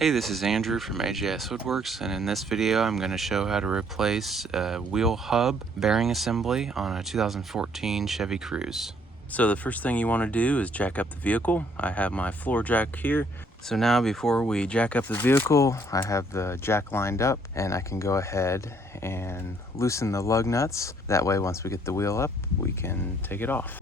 Hey, this is Andrew from AJS Woodworks, and in this video I'm going to show how to replace a wheel hub bearing assembly on a 2014 Chevy Cruze. So the first thing you want to do is jack up the vehicle. I have my floor jack here. So now before we jack up the vehicle, I have the jack lined up and I can go ahead and loosen the lug nuts. That way once we get the wheel up, we can take it off.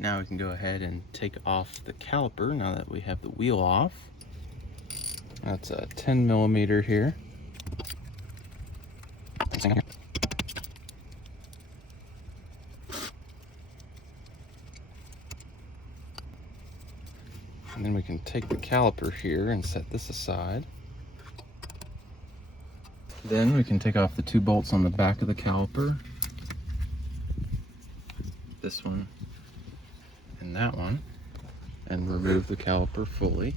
Now we can go ahead and take off the caliper now that we have the wheel off. That's a 10 millimeter here. And then we can take the caliper here and set this aside. Then we can take off the two bolts on the back of the caliper. This one and that one, and remove the caliper fully.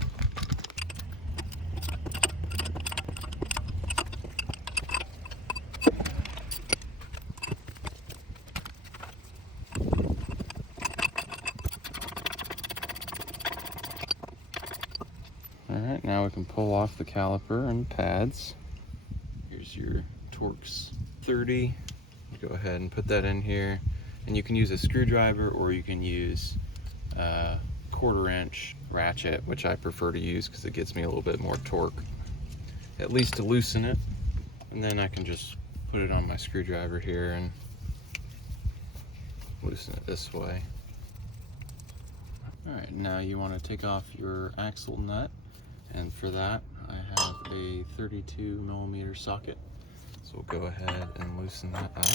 Alright, now we can pull off the caliper and pads. Here's your Torx 30. Go ahead and put that in here. And you can use a screwdriver or you can use a 1/4 inch ratchet, which I prefer to use because it gets me a little bit more torque, at least to loosen it. And then I can just put it on my screwdriver here and loosen it this way. Alright, now you want to take off your axle nut, and for that I have a 32 millimeter socket. So we'll go ahead and loosen that up.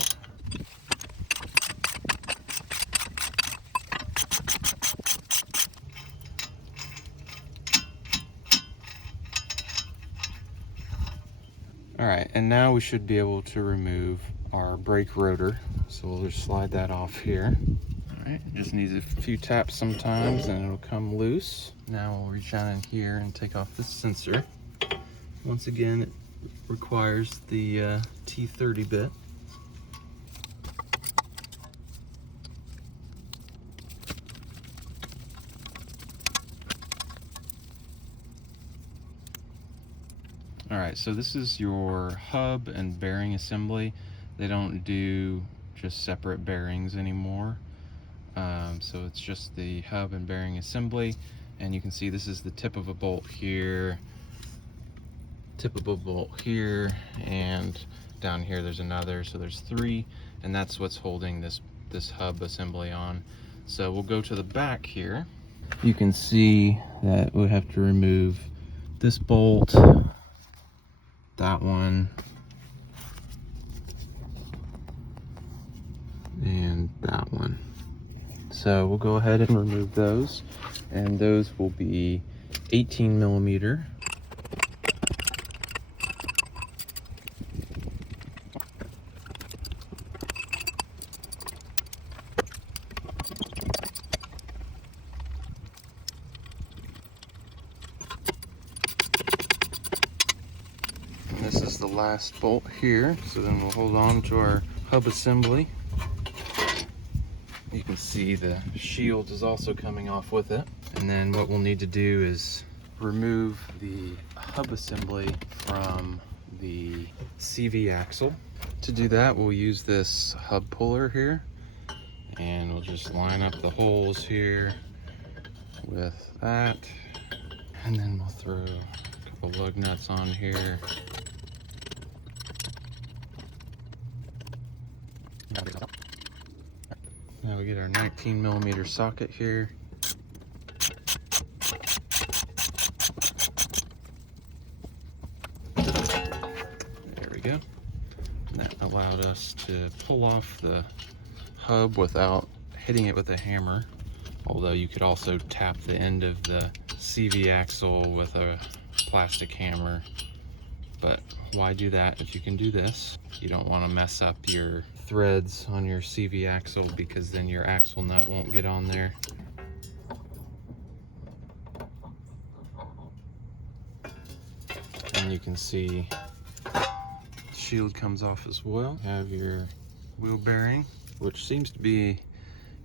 Alright, and now we should be able to remove our brake rotor. So we'll just slide that off here. Alright, it just needs a few taps sometimes and it'll come loose. Now we'll reach down in here and take off this sensor. Once again, it requires the T30 bit. Alright, so this is your hub and bearing assembly. They don't do just separate bearings anymore. So it's just the hub and bearing assembly. And you can see this is the tip of a bolt here, tip of a bolt here, and down here there's another. So there's 3, and that's what's holding this hub assembly on. So we'll go to the back here. You can see that we have to remove this bolt, that one, and that one. So we'll go ahead and remove those, and those will be 18 millimeter. And this is the last bolt here, so then we'll hold on to our hub assembly. You can see the shield is also coming off with it. And then what we'll need to do is remove the hub assembly from the CV axle. To do that, we'll use this hub puller here, and we'll just line up the holes here with that. And then we'll throw a couple lug nuts on here. Now we get our 19 millimeter socket here. There we go. And that allowed us to pull off the hub without hitting it with a hammer. Although you could also tap the end of the CV axle with a plastic hammer. But why do that if you can do this? You don't want to mess up your threads on your CV axle, because then your axle nut won't get on there. And you can see the shield comes off as well. You have your wheel bearing, which seems to be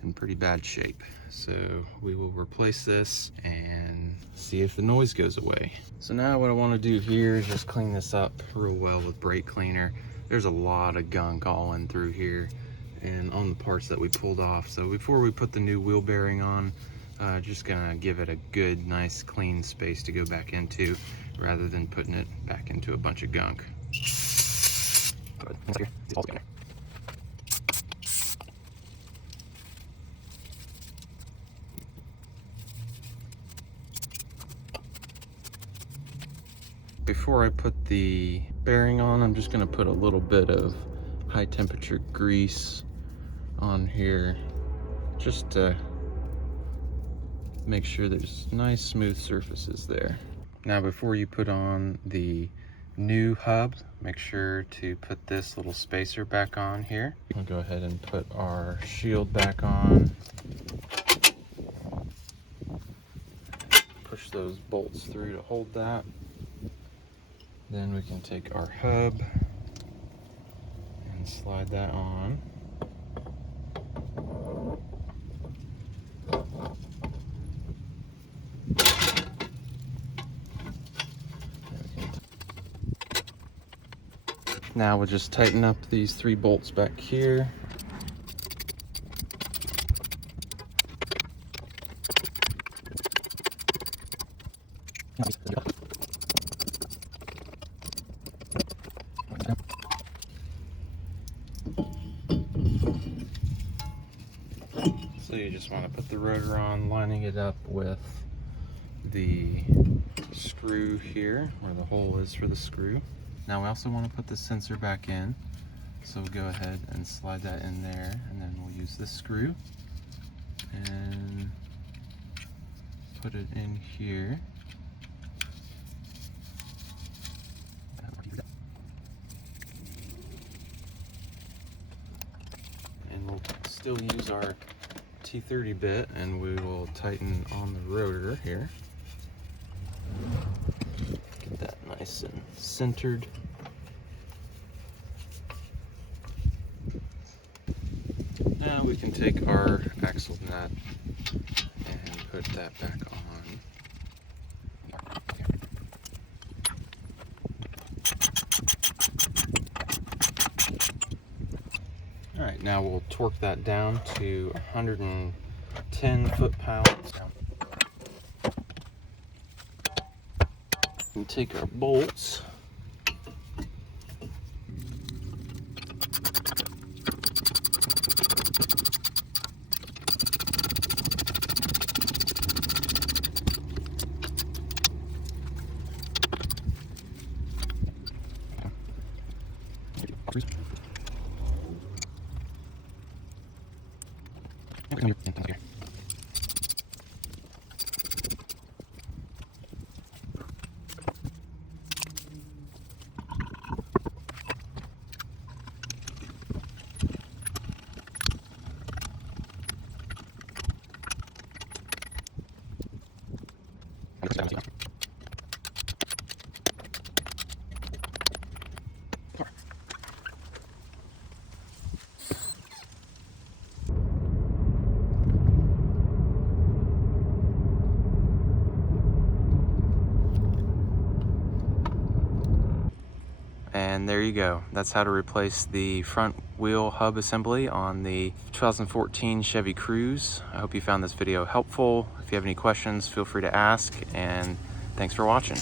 in pretty bad shape. So we will replace this and see if the noise goes away. So now what I want to do here is just clean this up real well with brake cleaner. There's a lot of gunk all in through here and on the parts that we pulled off. So before we put the new wheel bearing on, just gonna give it a good, nice, clean space to go back into rather than putting it back into a bunch of gunk. Before I put the bearing on, I'm just gonna put a little bit of high temperature grease on here just to make sure there's nice smooth surfaces there. Now before you put on the new hub, make sure to put this little spacer back on here. We'll go ahead and put our shield back on. Push those bolts through to hold that. Then we can take our hub and slide that on. Now we'll just tighten up these 3 bolts back here. So you just want to put the rotor on, lining it up with the screw here, where the hole is for the screw. Now we also want to put the sensor back in, so we'll go ahead and slide that in there, and then we'll use this screw and put it in here. And we'll still use our T30 bit, and we will tighten on the rotor here. Get that nice and centered. Now we can take our axle nut and put that back on. Alright, now we'll torque that down to 110 foot-pounds. And take our bolts. And there you go. That's how to replace the front wheel hub assembly on the 2014 Chevy Cruze. I hope you found this video helpful. If you have any questions, feel free to ask, and thanks for watching.